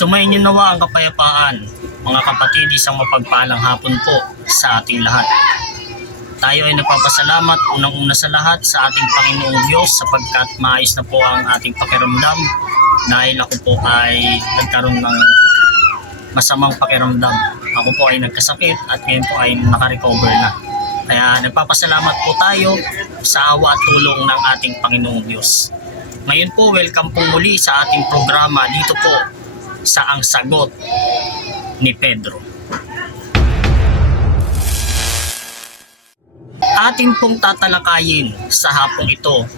Sumayin niyo nawa ang kapayapaan, mga kapatid, isang mapagpalang hapon po sa ating lahat. Tayo ay nagpapasalamat unang-una sa lahat sa ating Panginoong Diyos sapagkat maayos na po ang ating pakiramdam dahil ako po ay nagkaroon ng masamang pakiramdam. Ako po ay nagkasakit at ngayon po ay nakarecover na. Kaya nagpapasalamat po tayo sa awa at tulong ng ating Panginoong Diyos. Ngayon po, welcome po muli sa ating programa dito po sa Ang Sagot ni Pedro. Atin pong tatalakayin sa hapong ito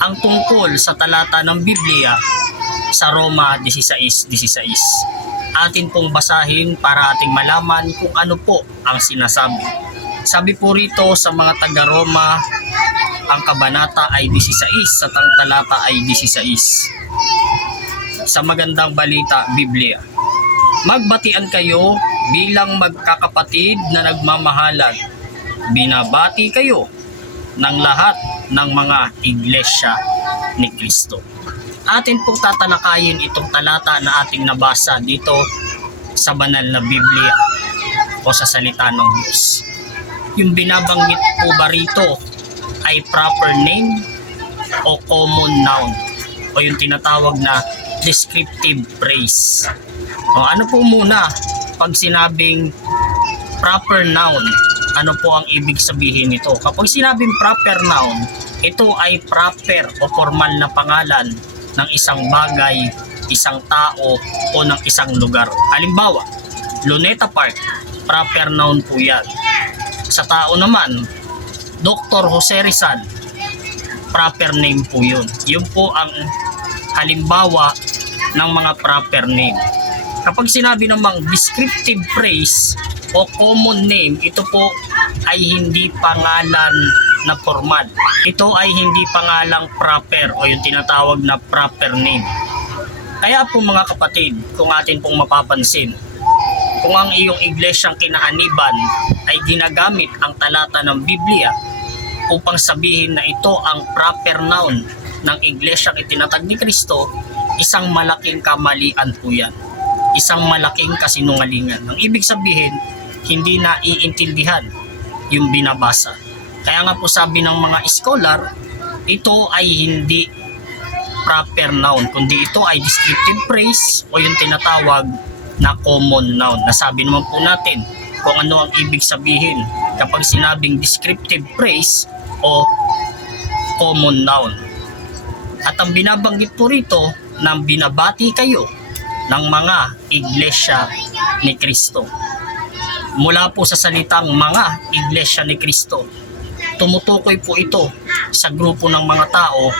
ang tungkol sa talata ng Biblia sa Roma 16:16. Atin pong basahin para ating malaman kung ano po ang sinasabi. Sabi po rito sa mga taga-Roma, ang kabanata ay 16 at ang talata ay 16. Sa magandang balita, Biblia. Magbatian kayo bilang magkakapatid na nagmamahalan. Binabati kayo ng lahat ng mga iglesia ni Kristo. Atin pong tatalakayin itong talata na ating nabasa dito sa banal na Biblia o sa salita ng Diyos. Yung binabanggit po ba rito ay proper name o common noun o yung tinatawag na descriptive phrase. O ano po muna pag sinabing proper noun, ano po ang ibig sabihin nito? Kapag sinabing proper noun, ito ay proper o formal na pangalan ng isang bagay, isang tao o ng isang lugar. Halimbawa, Luneta Park, proper noun po yan. Sa tao naman, Dr. Jose Rizal, proper name po yun. Yun po ang halimbawa ng mga proper name. Kapag sinabi namang descriptive phrase o common name, ito po ay hindi pangalan na formal. Ito ay hindi pangalang proper o yung tinatawag na proper name. Kaya po mga kapatid, kung atin pong mapapansin, kung ang iyong iglesyang kinahaniban ay ginagamit ang talata ng Biblia upang sabihin na ito ang proper noun ng iglesyang itinatag ni Kristo, isang malaking kamalian po yan. Isang malaking kasinungalingan. Ang ibig sabihin, hindi na iintindihan yung binabasa. Kaya nga po sabi ng mga scholar, ito ay hindi proper noun, kundi ito ay descriptive phrase o yung tinatawag na common noun. Nasabi naman po natin kung ano ang ibig sabihin kapag sinabing descriptive phrase o common noun. At ang binabanggit po rito na binabati kayo ng mga iglesia ni Kristo. Mula po sa salitang mga iglesia ni Kristo, tumutukoy po ito sa grupo ng mga tao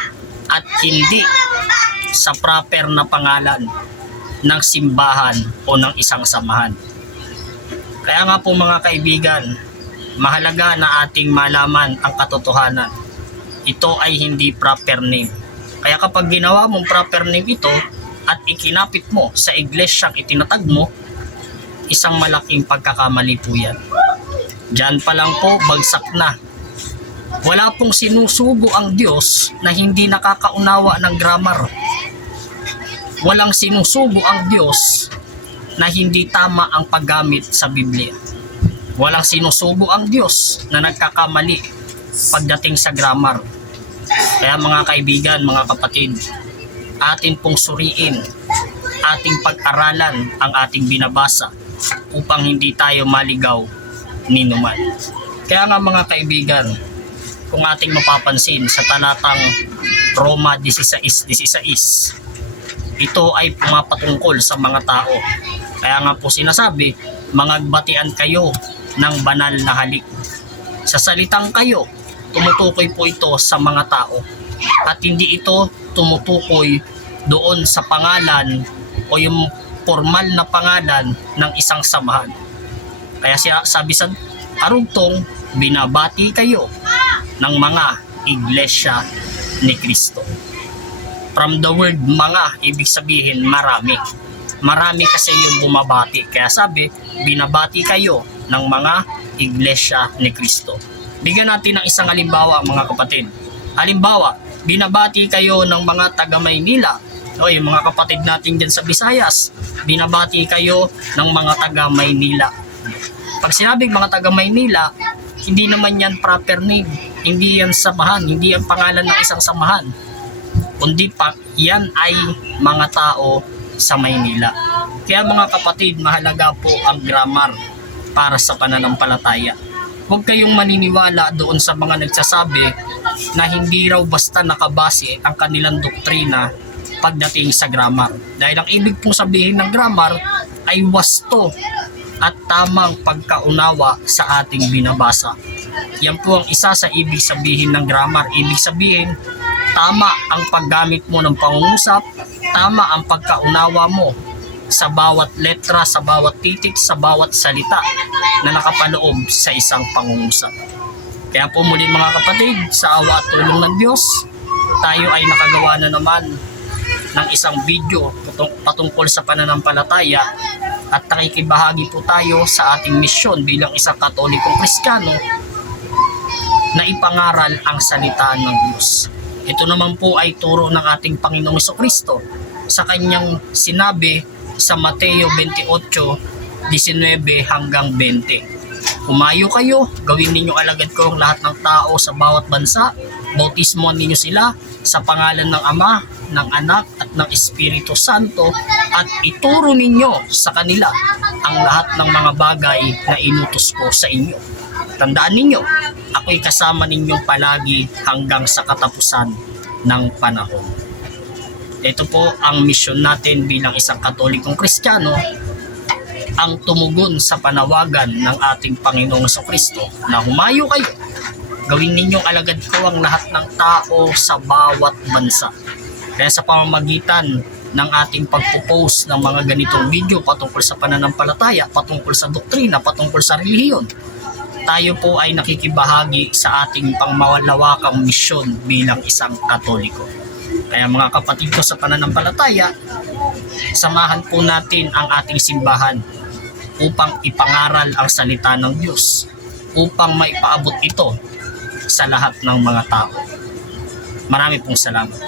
at hindi sa proper na pangalan ng simbahan o ng isang samahan. Kaya nga po mga kaibigan, mahalaga na ating malaman ang katotohanan. Ito ay hindi proper name. Kaya kapag ginawa mong proper name ito at ikinapit mo sa iglesyang itinatag mo, isang malaking pagkakamali po yan. Diyan pa lang po, bagsak na. Wala pong sinusugo ang Diyos na hindi nakakaunawa ng grammar. Walang sinusugo ang Diyos na hindi tama ang paggamit sa Biblia. Walang sinusugo ang Diyos na nagkakamali pagdating sa grammar. Kaya mga kaibigan, mga kapatid, atin pong suriin, ating pag-aralan ang ating binabasa upang hindi tayo maligaw ni numan. Kaya nga mga kaibigan, kung ating mapapansin sa talatang Roma 16:16, ito ay pumapatungkol sa mga tao. Kaya nga po sinasabi, mangagbatian kayo ng banal na halik. Sa salitang kayo, tumutukoy po ito sa mga tao at hindi ito tumutukoy doon sa pangalan o yung formal na pangalan ng isang samahan. Kaya sabi sa karugtong, binabati kayo ng mga iglesia ni Kristo. From the word mga, ibig sabihin marami. Marami kasi yung bumabati. Kaya sabi, binabati kayo ng mga iglesia ni Kristo. Bigyan natin ng isang halimbawa mga kapatid. Halimbawa, binabati kayo ng mga taga Maynila So, yung mga kapatid natin dyan sa Visayas, binabati kayo ng mga taga Maynila. Pag sinabing mga taga Maynila, hindi naman yan proper name. Hindi yan samahan, hindi yan pangalan ng isang samahan. Kundi pa, yan ay mga tao sa Maynila. Kaya mga kapatid, mahalaga po ang grammar para sa pananampalataya. Huwag kayong maniniwala doon sa mga nagsasabi na hindi raw basta nakabase ang kanilang doktrina pagdating sa grammar. Dahil ang ibig pong sabihin ng grammar ay wasto at tamang pagkaunawa sa ating binabasa. Yan po ang isa sa ibig sabihin ng grammar. Ibig sabihin, tama ang paggamit mo ng pangungusap, tama ang pagkaunawa mo sa bawat letra, sa bawat titik, sa bawat salita na nakapaloob sa isang pangungusap. Kaya po muli mga kapatid, sa awa at tulong ng Diyos, tayo ay nakagawa na naman ng isang video patungkol sa pananampalataya at nakikibahagi po tayo sa ating misyon bilang isang Katolikong Kristiyano na ipangaral ang salita ng Diyos. Ito naman po ay turo ng ating Panginoong Jesucristo sa kanyang sinabi sa Mateo 28:19 hanggang 20. Humayo kayo, gawin ninyo alagad ko ang lahat ng tao sa bawat bansa, bautismo ninyo sila sa pangalan ng Ama, ng Anak at ng Espiritu Santo at ituro ninyo sa kanila ang lahat ng mga bagay na inutos ko sa inyo. Tandaan ninyo, ako'y kasama ninyong palagi hanggang sa katapusan ng panahon. Ito po ang misyon natin bilang isang Katolikong Kristiyano, ang tumugon sa panawagan ng ating Panginoong Jesucristo na humayo kayo, gawin ninyong alagad ko ang lahat ng tao sa bawat bansa. Kaya sa pamamagitan ng ating pagpo-post ng mga ganitong video patungkol sa pananampalataya, patungkol sa doktrina, patungkol sa relihiyon, tayo po ay nakikibahagi sa ating pangmalawakang misyon bilang isang Katoliko. Kaya mga kapatid ko sa pananampalataya, samahan po natin ang ating simbahan upang ipangaral ang salita ng Diyos, upang maipaabot ito sa lahat ng mga tao. Marami pong salamat.